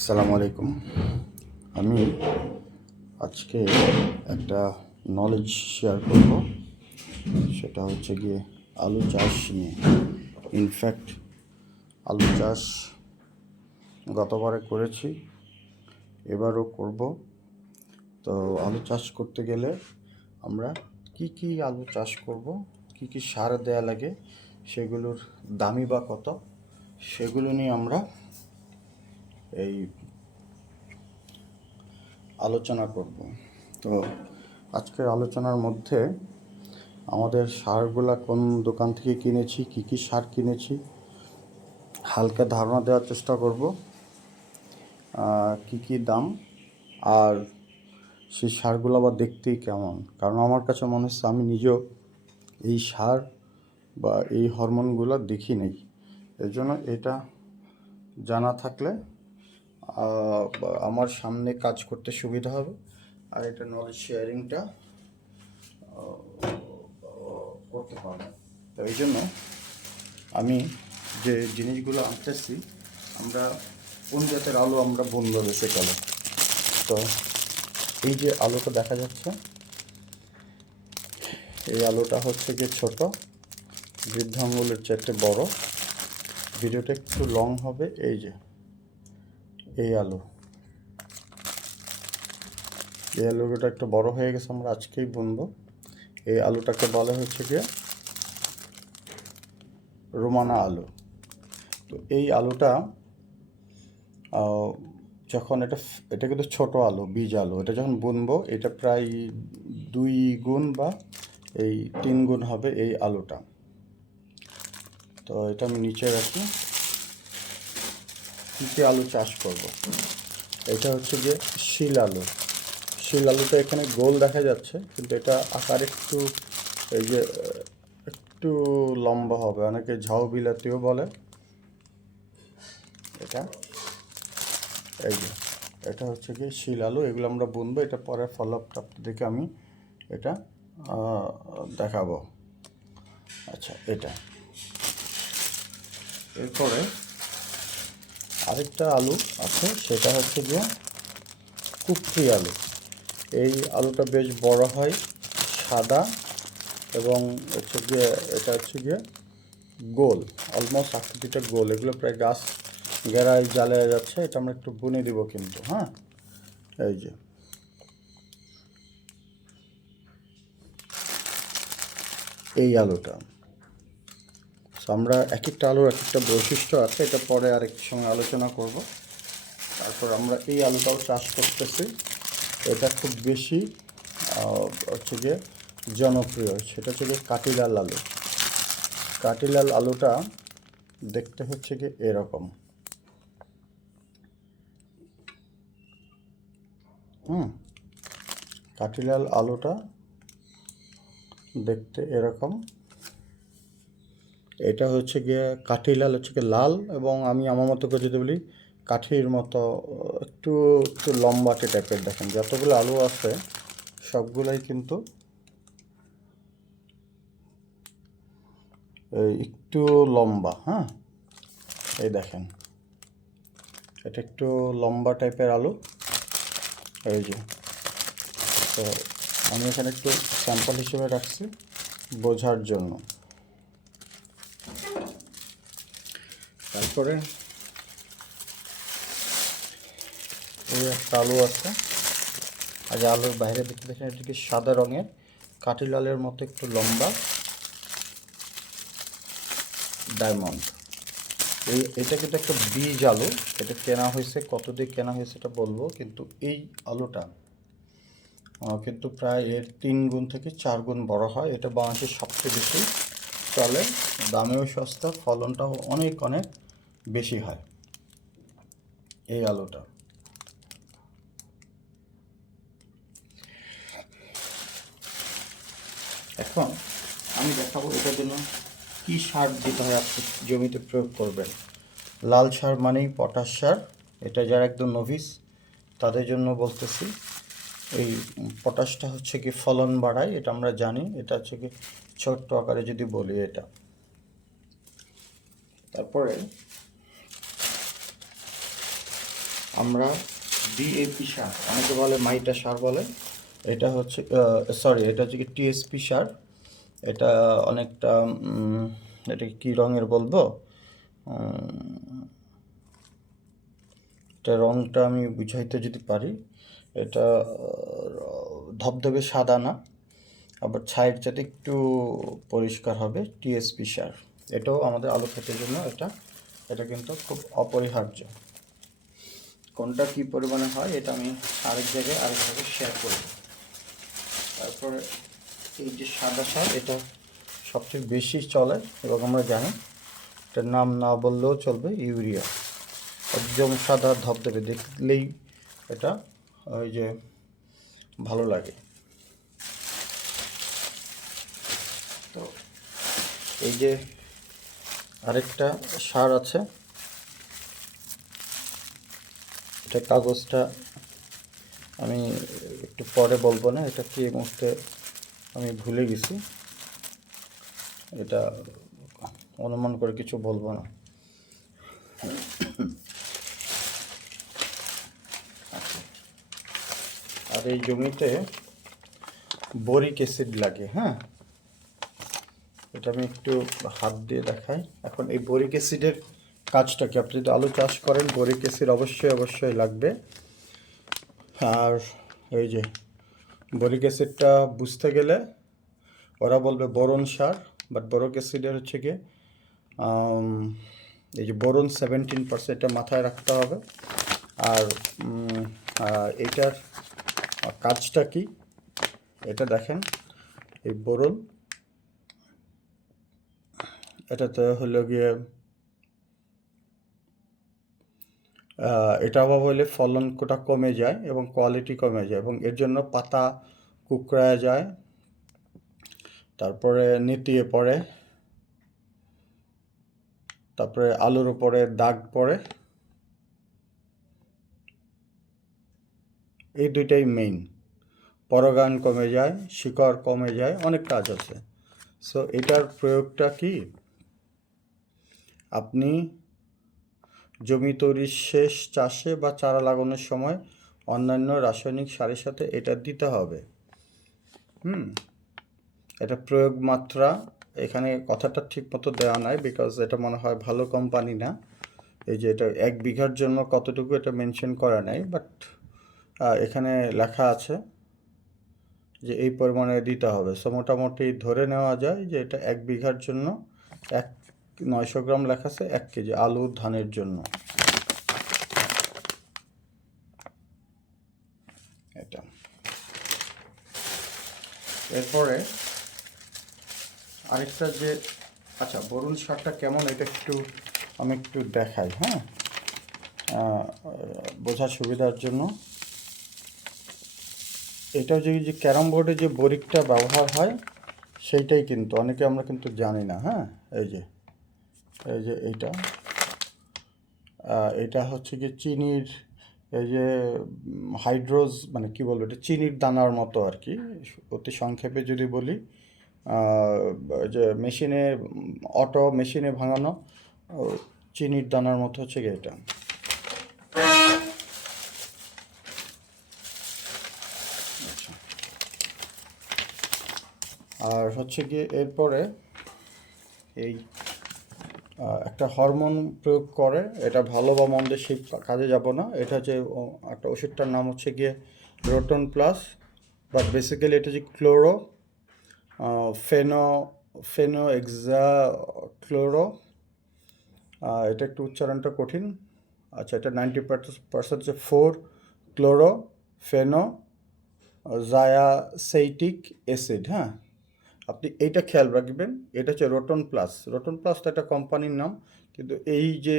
আসসালামু আলাইকুম। আমি আজকে একটা নলেজ শেয়ার করব, সেটা হচ্ছে গিয়ে আলু চাষ নিয়ে। ইনফ্যাক্ট আলু চাষ গতবারে করেছি, এবারও করব। তো আলু চাষ করতে গেলে আমরা কি আলু চাষ করব, কি সার দেয়া লাগে, সেগুলোর দামই বা কত, সেগুলো নিয়ে আমরা এই আলোচনা করব। তো আজকের আলোচনার মধ্যে আমাদের সারগুলা কোন দোকান থেকে কিনেছি, কি সার কিনেছি, হালকা ধারণা দেওয়ার চেষ্টা করব, কি দাম, আর সেই সারগুলো আবার দেখতেই কেমন। কারণ আমার কাছে মনে হচ্ছে আমি নিজেও এই সার বা এই হরমোনগুলো দেখি নেই, এর জন্য এটা জানা থাকলে আমার সামনে কাজ করতে সুবিধা হবে, আর এটা নলেজ শেয়ারিংটা করতে পারবো। তো এই জন্য আমি যে জিনিসগুলো আনতেছি, আমরা কোন জাতের আলু আমরা বুনবো বেসিক্যালি। তো এই যে আলুটা দেখা যাচ্ছে, এই আলুটা হচ্ছে গিয়ে ছোটো, বৃদ্ধ আঙুলের চারটে বড়। ভিডিওটা একটু লং হবে। এই যে এই আলুটা একটু বড় হয়ে গেছে, আমরা আজকেই বুনবো। এই আলুটাকে বলা হচ্ছে গিয়ে রোমানা আলু। তো এই আলুটা যখন এটা কিন্তু ছোট আলু, বীজ আলু, এটা যখন বুনবো এটা প্রায় 2 গুণ বা এই 3 গুণ হবে এই আলুটা। তো এটা আমি নিচে রাখি। কী আলু চাষ করব, এটা হচ্ছে যে শিল আলু। শিল আলুটা এখানে গোল দেখা যাচ্ছে, কিন্তু এটা আকার একটু এই যে একটু লম্বা হবে, অনেকে ঝাউ বিলাতিও বলে এটা। এই যে এটা হচ্ছে কি শিল আলু, এগুলো আমরা বুনবো। এটা পরে ফলো আপটা দেখে আমি এটা দেখাবো। আচ্ছা, এটা এরপরে আরেকটা আলু আছে, সেটা হচ্ছে গিয়ে কুপরি আলু। এই আলুটা বেশ বড় হয়, সাদা, এবং হচ্ছে গিয়ে এটা হচ্ছে গিয়ে গোল, অলমোস্ট আকৃতিটা গোল। এগুলো প্রায় গাছ গেরায় জ্বালা যাচ্ছে। এটা আমরা একটু বুনে দিব কিন্তু, হ্যাঁ। এই যে এই আলুটা, আমরা এক একটা আলুর এক একটা বৈশিষ্ট্য আছে, এটা পরে আরেকটার সঙ্গে আলোচনা করব। তারপর আমরা এই আলুটাও চাষ করতেছি। এটা খুব বেশি হচ্ছে গিয়ে জনপ্রিয়, সেটা হচ্ছে গিয়ে কাটিলাল আলু। কাটিলাল আলুটা দেখতে হচ্ছে গিয়ে এরকম, কাটিলাল আলুটা দেখতে এরকম। এটা হচ্ছে গিয়ে কাঠিলাল, হচ্ছে গিয়ে লাল, এবং আমি আমার মতো করে যদি বলি কাঠির মতো একটু একটু লম্বাটে টাইপের। দেখেন যতগুলো আলু আছে সবগুলোই কিন্তু একটু লম্বা, হ্যাঁ। এই দেখেন এটা একটু লম্বা টাইপের আলু। এই যে, তো আমি এখানে একটু স্যাম্পল হিসেবে রাখছি বোঝার জন্য। তারপরে এই একটা আলু আছে, আর আলুর বাইরে দেখতে দেখেন এটিকে সাদা রঙের, কাঠিলালের মতো একটু লম্বা, ডায়মন্ড। এটা কিন্তু একটা বীজ আলু। এটা কেনা হয়েছে, কত দিয়ে কেনা হয়েছে এটা বলবো, কিন্তু এই আলুটা কিন্তু প্রায় এর 3 গুণ থেকে 4 গুণ বড় হয়। এটা বাংলাদেশের সবচেয়ে বেশি চলে, দামেও সস্তা, ফলনটাও অনেক অনেক বেশি হয় এই আলুটা। এখন আমি দেখাবো এটার জন্য কী সার দিতে হয়, আপনি জমিতে প্রয়োগ করবেন। লাল সার মানেই পটাশ সার। এটা যারা একদম নভিস তাদের জন্য বলতেছি। এই পটাশটা হচ্ছে কি ফলন বাড়ায়, এটা আমরা জানি। এটা হচ্ছে কি ছোট্ট আকারে যদি বলি এটা। তারপরে আমরা ডিএপি সার, অনেকে বলে মাইটা সার বলে, এটা হচ্ছে সরি, এটা হচ্ছে কি টিএসপি সার। এটা অনেকটা এটা কি রঙের বলবো, এটা রঙটা আমি বুঝাইতে যদি পারি, এটা ধবধবে সাদা না, আবার ছাইয়ের যাতে একটু পরিষ্কার হবে, টিএসপি সার। এটাও আমাদের আলু ক্ষেতের জন্য এটা এটা কিন্তু খুব অপরিহার্য। কোনটা কী পরিমাণে হয় এটা আমি আরেকভাবে শেয়ার করব। তারপরে এই যে সাদা সার, এটা সবচেয়ে বেশি চলে এবং আমরা জানি এটার নাম না বললেও চলবে, ইউরিয়া। একদম সাদা ধবধবে, দেখলেই এটা ওই যে ভালো লাগে। তো এই যে আরেকটা সার আছে, এটা কাগজটা আমি একটু পরে বলবো না, এটা কি এই মুহূর্তে আমি ভুলে গেছি, এটা অনুমান করে কিছু বলবো না। আর এই জমিতে বোরিক অ্যাসিড লাগে, হ্যাঁ, এটা আমি একটু হাত দিয়ে দেখাই। এখন এই বোরিক অ্যাসিডের কাজটা কি, আপনি যদি আলু চাষ করেন বোরিক অ্যাসিড অবশ্যই লাগবে। আর এই যে বোরিক অ্যাসিডটা বুঝতে গেলে ওরা বলবে বোরন সার, বাট বোরিক অ্যাসিডের হচ্ছে গিয়ে এই যে বোরন 17%, এটা মাথায় রাখতে হবে। আর এইটার কাজটা কি এটা দেখেন, এই বোরন এটাতে হলো গিয়ে এটা অভাব হলে ফলনটা কমে যায় এবং কোয়ালিটি কমে যায়, এবং এর জন্য পাতা কুঁকড়ায় যায়, তারপরে নেতিয়ে পড়ে, তারপরে আলুর উপরে দাগ পড়ে। এই দুইটাই মেইন। পরাগায়ন কমে যায়, শিকড় কমে যায়, অনেক কাজ আছে। সো এটার প্রয়োগটা কি, আপনি জমি তৈরির শেষ চাষে বা চারা লাগানোর সময় অন্যান্য রাসায়নিক সারের সাথে এটা দিতে হবে। এটা প্রয়োগ মাত্রা এখানে কথাটা ঠিক মতো দেওয়া নাই, বিকজ এটা মনে হয় ভালো কোম্পানি না। এই যে এটা 1 বিঘার জন্য কতটুকু এটা মেনশন করা নাই, বাট এখানে লেখা আছে যে এই পরিমাণে দিতে হবে। সো মোটামুটি ধরে নেওয়া যায় যে এটা 1 বিঘার জন্য 900 গ্রাম লেখা আছে 1 কেজি আলু ধানের জন্য। এটা এরপরে আরেকটা যে, আচ্ছা বোরন সারটা কেমন এটা আমি একটু দেখাই, হ্যাঁ, বোঝার সুবিধার জন্য। এটাও যে ক্যারাম বোর্ডে যে বরিকটা ব্যবহার হয় সেইটাই কিন্তু অনেকে আমরা কিন্তু জানি না, হ্যাঁ। এই যে এটা হচ্ছে কি চিনির, এই যে হাইড্রোজ, মানে কি বলবো, এটা চিনির দানার মতো আর কি, অতি সংক্ষেপে যদি বলি। যে অটো মেশিনে ভাঙানো চিনির দানার মতো হচ্ছে কি এটা। আর হচ্ছে কি এরপরে এই একটা হরমোন প্রয়োগ করে, এটা ভালো বা মন্দের সেই কাজে যাব না। এটা যে একটা ওষুধটার নাম হচ্ছে গিয়ে রোটন প্লাস, বাট বেসিক্যালি এটা যে ফেনো এক্সা ক্লোরো, এটা একটু উচ্চারণটা কঠিন। আচ্ছা, এটা 90% হচ্ছে 4 ক্লোরো জায়াসেইটিক অ্যাসিড, হ্যাঁ। আপনি এইটা খেয়াল রাখবেন, এটা হচ্ছে রোটন প্লাস তো একটা কোম্পানির নাম, কিন্তু এই যে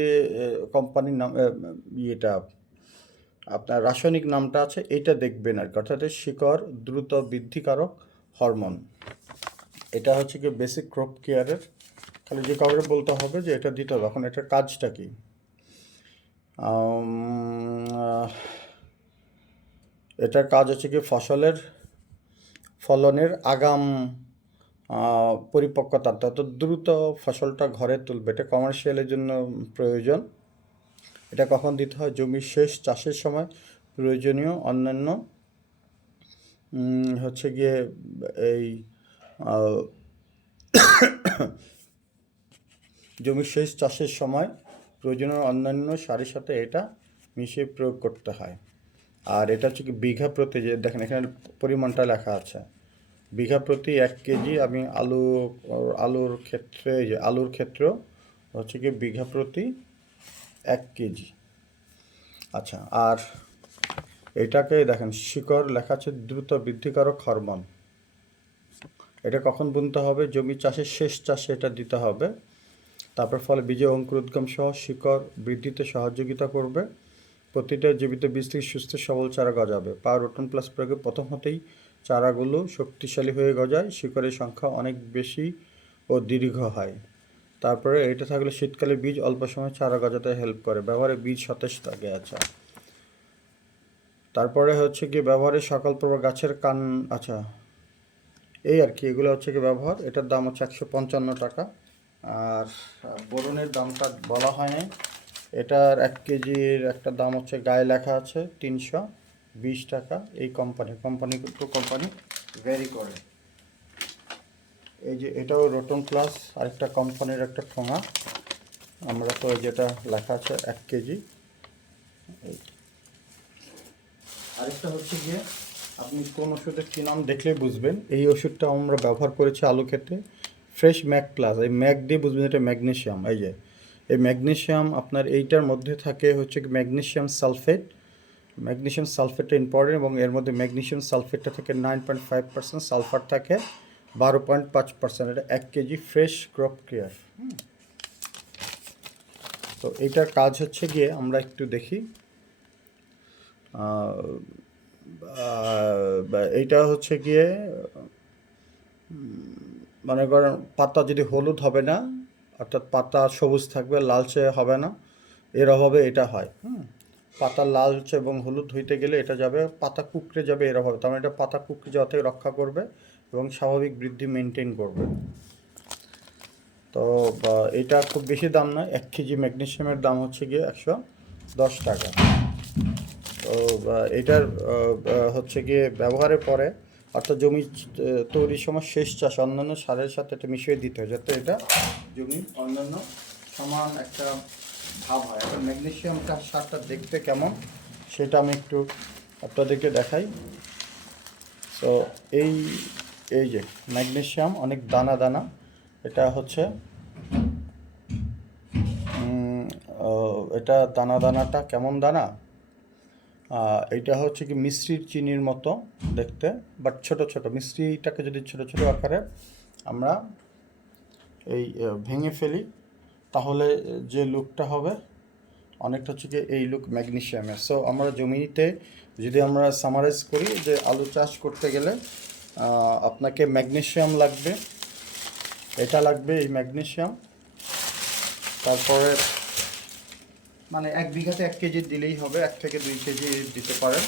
কোম্পানির নাম ইয়েটা আপনার রাসায়নিক নামটা আছে এইটা দেখবেন আর কি, অর্থাৎ শিকড় দ্রুত বৃদ্ধিকারক হরমোন। এটা হচ্ছে কি বেসিক ক্রপ কেয়ারের, খালি যে কাউকে বলতে হবে যে এটা দিতে হবে। এখন এটার কাজটা কি, এটার কাজ হচ্ছে কি ফলনের আগাম পরিপক্কতা, তত দ্রুত ফসলটা ঘরে তুলবে, এটা কমার্শিয়ালের জন্য প্রয়োজন। এটা কখন দিতে হয়? জমির শেষ চাষের সময় প্রয়োজনীয় অন্যান্য হচ্ছে গিয়ে এই আহ, জমির শেষ চাষের সময় প্রয়োজনীয় অন্যান্য সারের সাথে এটা মিশিয়ে প্রয়োগ করতে হয়। আর এটা হচ্ছে কি বিঘা প্রতি, যে দেখেন এখানে পরিমাণটা লেখা আছে, বিঘা প্রতি 1 কেজি। আমি আলুর ক্ষেত্রে, যে আলুর ক্ষেত্রেও হচ্ছে কি বিঘা প্রতি 1 কেজি। আচ্ছা, আর এটাকে দেখেন শিকড় লেখা আছে দ্রুত বৃদ্ধিকারক হরমোন। এটা কখন বুনতে হবে? জমি চাষের শেষ চাষে এটা দিতে হবে। তারপর ফলে বীজে অঙ্কুরোদ্গম সহ শিকড় বৃদ্ধিতে সহযোগিতা করবে। প্রতিটা জীবিত বীজ থেকে সুস্থ সবল চারা গজাবে। রোটন প্লাস প্রয়োগে প্রথম হতেই চারাগুলো শক্তিশালী হয়ে গজায়, শিকড়ের সংখ্যা অনেক বেশি ও দীর্ঘ হয়। তারপরে এটা থাকলে শীতকালে বীজ অল্প সময় চারা গজাতে হেল্প করে। ব্যবহারে বীজ সতেজ থাকে। আচ্ছা, তারপরে হচ্ছে কি ব্যবহারের সকল প্রকার গাছের আচ্ছা এই আর কি, এগুলো হচ্ছে কি ব্যবহার। এটার দাম হচ্ছে 155 টাকা। আর বোরনের দামটা বলা হয় নাই। এটার 1 কেজির একটা দাম হচ্ছে, গায়ে লেখা আছে 320 টাকা। এই কোম্পানি টু কোম্পানি ভ্যারি করে। এই যে এটাও রোটন প্লাস আরেকটা কোম্পানির একটা ঠোঙা। আমরা তো যেটা লেখা আছে 1 কেজি। আরেকটা হচ্ছে গিয়ে, আপনি কোন ওষুধের কী নাম দেখলেই বুঝবেন। এই ওষুধটা আমরা ব্যবহার করেছি আলু ক্ষেতে, ফ্রেশ ম্যাগ প্লাস। এই ম্যাগ দিয়ে বুঝবেন এটা ম্যাগনেশিয়াম। এই যে এই ম্যাগনেশিয়াম আপনার এইটার মধ্যে থাকে হচ্ছে ম্যাগনেশিয়াম সালফেট। ম্যাগনেশিয়াম সালফেটটা ইম্পর্টেন্ট, এবং এর মধ্যে ম্যাগনেশিয়াম সালফেটটা থাকে 9.5%, সালফার থাকে 12.5%। এটা 1 কেজি ফ্রেশ ক্রপ কেয়ার। তো এইটার কাজ হচ্ছে গিয়ে আমরা একটু দেখি। এইটা হচ্ছে গিয়ে মনে করেন পাতা যদি হলুদ হবে না, অর্থাৎ পাতা সবুজ থাকবে, লালচে হবে না, এর অভাবে এটা হয়। পাতা লালচে এবং হলুদ হইতে গেলে এটা যাবে, পাতা কুঁকড়ে যাবে এর অভাবে। তার মানে এটা পাতা কুঁকড়ে যাওয়া থেকে রক্ষা করবে এবং স্বাভাবিক বৃদ্ধি মেনটেন করবে। তো এটা খুব বেশি দাম নয়। 1 কেজি ম্যাগনেশিয়ামের দাম হচ্ছে গিয়ে 110 টাকা। তো এটার হচ্ছে গিয়ে ব্যবহারের পরে, অর্থাৎ জমি তৈরির সময় শেষ চাষ অন্যান্য সারের সাথে এটা মিশিয়ে দিতে হয়, যাতে এটা জমির অন্যান্য সমান একটা ভাব হয়। এখন ম্যাগনেশিয়ামটা সারটা দেখতে কেমন সেটা আমি একটু আপনাদেরকে দেখাই। তো এই এই যে ম্যাগনেশিয়াম অনেক দানা দানা, এটা হচ্ছে এটা দানাটা কেমন দানা, এইটা হচ্ছে কি মিশ্রির চিনির মতো দেখতে, বাট ছোট ছোট। মিশ্রিটাকে যদি ছোট ছোট আকারে আমরা এই ভেঙে ফেলি, তাহলে যে লুকটা হবে অনেকটা হচ্ছে কি এই লুক ম্যাগনেশিয়ামের। সো আমরা জমিতে যদি আমরা সামারাইজ করি, যে আলু চাষ করতে গেলে আপনাকে ম্যাগনেশিয়াম লাগবে, এটা লাগবে এই ম্যাগনেশিয়াম। তারপরে মানে 1 বিঘাতে 1 কেজি দিলেই হবে, 1 থেকে 2 কেজি দিতে পারেন।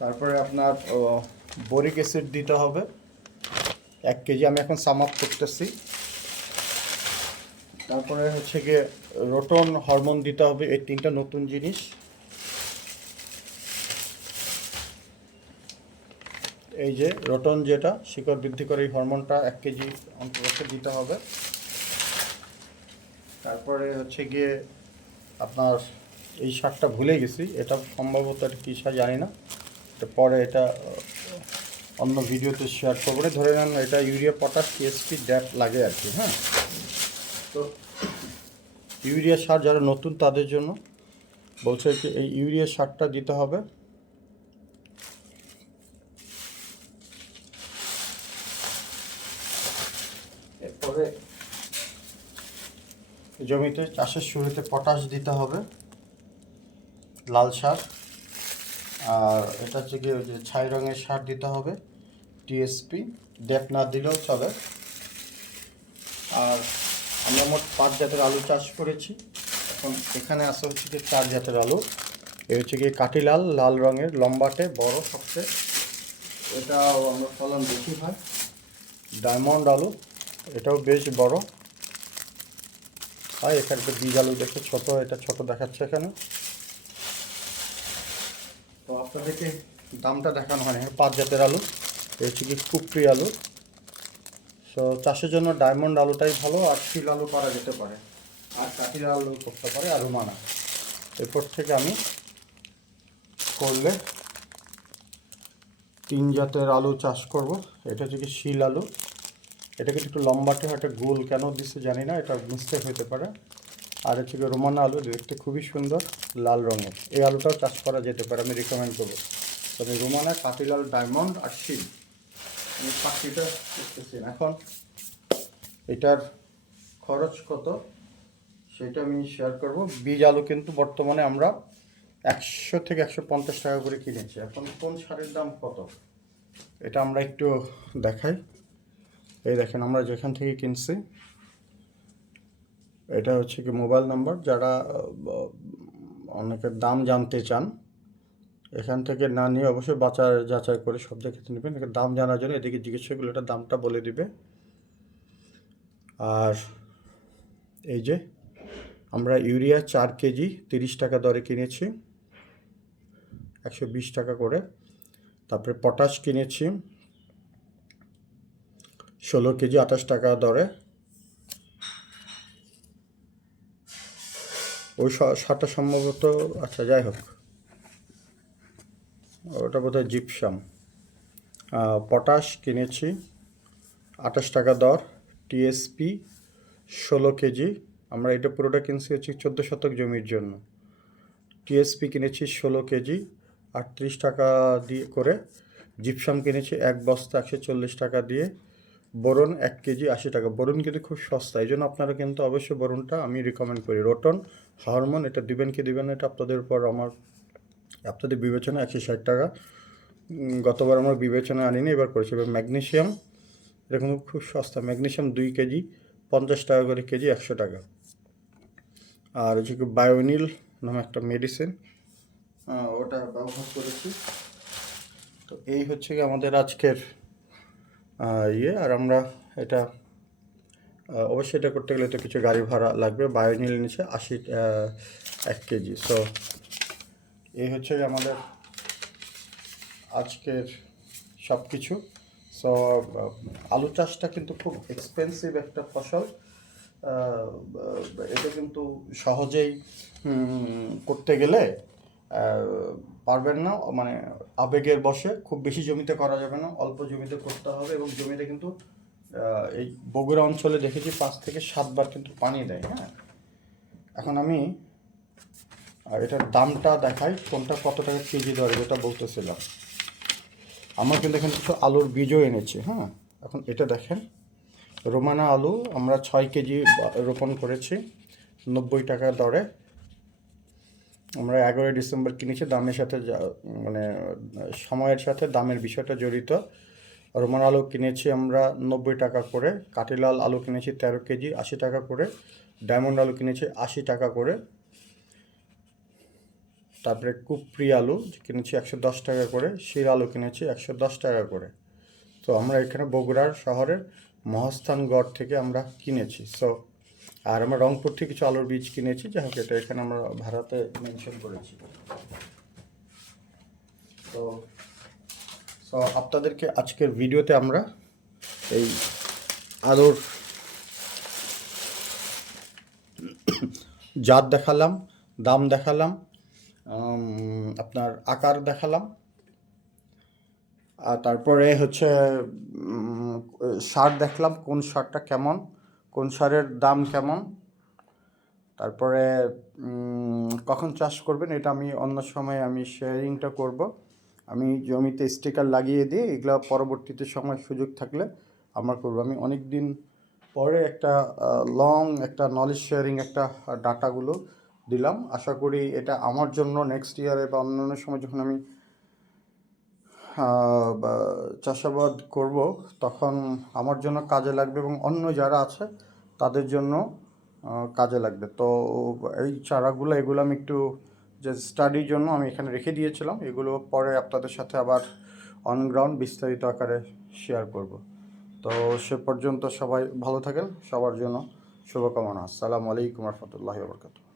তারপরে আপনার বোরিক অ্যাসিড দিতে হবে 1 কেজি। আমি এখন সাম আপ করতেছি। তারপরে হচ্ছে গিয়ে রোটন হরমোন দিতে হবে। এই 3টা নতুন জিনিস। এই যে রোটন, যেটা শিকড় বৃদ্ধি করে, এই হরমোনটা 1 কেজি অন্তত দিতে হবে। তারপরে হচ্ছে গিয়ে আপনার এই সারটা ভুলে গেছি, এটা সম্ভবত এটা কী সার জানি না, এটা পরে এটা অন্য ভিডিওতে শেয়ার করবো। ধরে নেন এটা ইউরিয়া, পটাশ, টিএসপি, ড্যাপ লাগে আর কি। হ্যাঁ, তো ইউরিয়া সার যারা নতুন তাদের জন্য বলছে যে এই ইউরিয়া সারটা দিতে হবে। এরপরে জমিতে চাষের শুরুতে পটাশ দিতে হবে, লাল সার। আর এটা হচ্ছে গিয়ে ওই যে ছাই রঙের সার দিতে হবে, টিএসপি। ড্যাপ না দিলেও চলে। আর আমরা মোট 5 জাতের আলু চাষ করেছি। এখন এখানে আসা হচ্ছে যে 4 জাতের আলু। এই হচ্ছে গিয়ে কাটিলাল, লাল রঙের, লম্বাটে, বড় সবচেয়ে, এটাও আমরা ফলন বেশি হয়। ডায়মন্ড আলু, এটাও বেশ বড় হয়। এখানে তো বীজ আলু দেখে ছোট, এটা ছোট দেখাচ্ছে এখানে। আপনাদেরকে দামটা দেখানো হয় না। 5 জাতের আলু, এই হচ্ছে কি কুপরি আলু। সো চাষের জন্য ডায়মন্ড আলুটাই ভালো, আর শিল আলু করা যেতে পারে, আর কাঠির আলু করতে পারে, আর রুমানা। এরপর থেকে আমি করলে 3 জাতের আলু চাষ করব। এটা হচ্ছে কি শিল আলু, এটা কিন্তু একটু লম্বাটে হয়, এটা গোল কেন দিচ্ছে জানি না, এটা মিস্টেক হতে পারে। আর হচ্ছে কি রোমানা আলু, দেখতে খুবই সুন্দর লাল রঙের, এই আলুটাও চাষ করা যেতে পারে, আমি রিকমেন্ড করবো। তবে রোমানা, কাঠিলাল, ডায়মন্ড আর শিল, আমি 5টা করতেছি। এখন এটার খরচ কত সেটা আমি শেয়ার করব। বীজ আলু কিন্তু বর্তমানে আমরা 100 থেকে 150 টাকা করে কিনেছি। এখন কোন সারের দাম কত এটা আমরা একটু দেখাই। এই দেখেন আমরা যেখান থেকে কিনছি, এটা হচ্ছে কি মোবাইল নাম্বার, যারা অনেকের দাম জানতে চান এখান থেকে না নিয়ে অবশ্যই যাচাই করে সব জায়গাতে নেবেন। এখানে দাম জানার জন্য এদিকে জিজ্ঞেস করলে এটা দামটা বলে দিবে। আর এই যে আমরা ইউরিয়া 4 কেজি 30 টাকা দরে কিনেছি, 120 টাকা করে। তারপরে পটাশ কিনেছি 16 কেজি 28 টাকা দরে। ওই সারটা সম্ভবত, আচ্ছা যাই হোক, ওটা বোধহয় জিপসাম। পটাশ কিনেছি 28 টাকা দর, টিএসপি 16 কেজি। আমরা এটা পুরোটা কিনছি হচ্ছে 14 শতক জমির জন্য। টিএসপি কিনেছি 16 কেজি 38 টাকা দিয়ে করে। জিপসাম কিনেছি 1 বস্তা 140 টাকা দিয়ে। বোরন 1 কেজি 80 টাকা। বোরন কিন্তু খুব সস্তা, এই জন্য আপনারা কিন্তু অবশ্যই বোরনটা আমি রিকমেন্ড করি। রোটন, হরমোন, এটা দিবেন কি দিবেন না এটা আপনাদের উপর, আপনাদের বিবেচনা। 160 টাকা। গতবার আমরা বিবেচনা আনিনি, এবার করেছি। এবার ম্যাগনেশিয়াম, এটা কিন্তু খুব সস্তা। ম্যাগনেশিয়াম 2 কেজি 50 টাকা করে কেজি, 100 টাকা। আর হচ্ছে কি বায়োনিল নামে একটা মেডিসিন, ওটা ব্যবহার করেছি। তো এই হচ্ছে কি আমাদের আজকের আর আমরা এটা অবশ্যই এটা করতে গেলে তো কিছু গাড়ি ভাড়া লাগবে। বায়োনিল নিচে 80 1 কেজি। সো এই হচ্ছে আমাদের আজকের সব কিছু। সো আলু চাষটা কিন্তু খুব এক্সপেন্সিভ একটা ফসল। এটা কিন্তু সহজেই করতে গেলে পারবেন না, মানে আবেগের বশে খুব বেশি জমিতে করা যাবে না, অল্প জমিতে করতে হবে। এবং জমিতে কিন্তু এই বগুড়া অঞ্চলে দেখেছি 5 থেকে 7 বার কিন্তু পানি দেয়। হ্যাঁ, এখন আমি এটার দামটা দেখাই, কোনটা কত টাকা কেজি দরে, যেটা বলতেছিলাম। আমার কিন্তু এখানে কিছু আলুর বীজও এনেছি। হ্যাঁ, এখন এটা দেখেন, রোমানা আলু আমরা 6 কেজি রোপণ করেছি 90 টাকা দরে। আমরা 11 ডিসেম্বর কিনেছি। দামের সাথে মানে সময়ের সাথে দামের বিষয়টা জড়িত। রোমান আলু কিনেছি আমরা 90 টাকা করে। কাঠিলাল আলু কিনেছি 13 কেজি 80 টাকা করে। ডায়মন্ড আলু কিনেছি 80 টাকা করে। তারপরে কুপরি আলু কিনেছি 110 টাকা করে। শির আলু কিনেছি 110 টাকা করে। তো আমরা এখানে বগুড়ার শহরের মহাস্থানগড় থেকে আমরা কিনেছি। সো আর আমরা রংপুর থেকে কিছু আলুর বীজ কিনেছি, যাই হোক এটা এখানে আমরা ভাড়াতে মেনশন করেছি। তো সো আপনাদেরকে আজকের ভিডিওতে আমরা এই আলুর জাত দেখালাম, দাম দেখালাম, আপনার আকার দেখালাম, আর তারপরে হচ্ছে সার দেখলাম, কোন সারটা কেমন, কোন সারের দাম কেমন। তারপরে কখন চাষ করবেন এটা আমি অন্য সময় আমি শেয়ারিংটা করব। আমি জমিতে স্টিকার লাগিয়ে দিই, এগুলো পরবর্তীতে সময় সুযোগ থাকলে আমরা করব। আমি অনেক দিন পরে একটা লং একটা নলেজ শেয়ারিং একটা ডাটাগুলো দিলাম। আশা করি এটা আমার জন্য নেক্সট ইয়ারে বা অন্যান্য সময় যখন আমি চাষাবাদ করব তখন আমার জন্য কাজে লাগবে এবং অন্য যারা আছে তাদের জন্য কাজে লাগবে। তো এই চারাগুলো এগুলো আমি একটু যে স্টাডির জন্য আমি এখানে রেখে দিয়েছিলাম, এগুলো পরে আপনাদের সাথে আবার অনগ্রাউন্ড বিস্তারিত আকারে শেয়ার করব। তো সে পর্যন্ত সবাই ভালো থাকেন, সবার জন্য শুভকামনা। আসসালামু আলাইকুম রহমতুল্লাহি ওয়া বারাকাতুহু।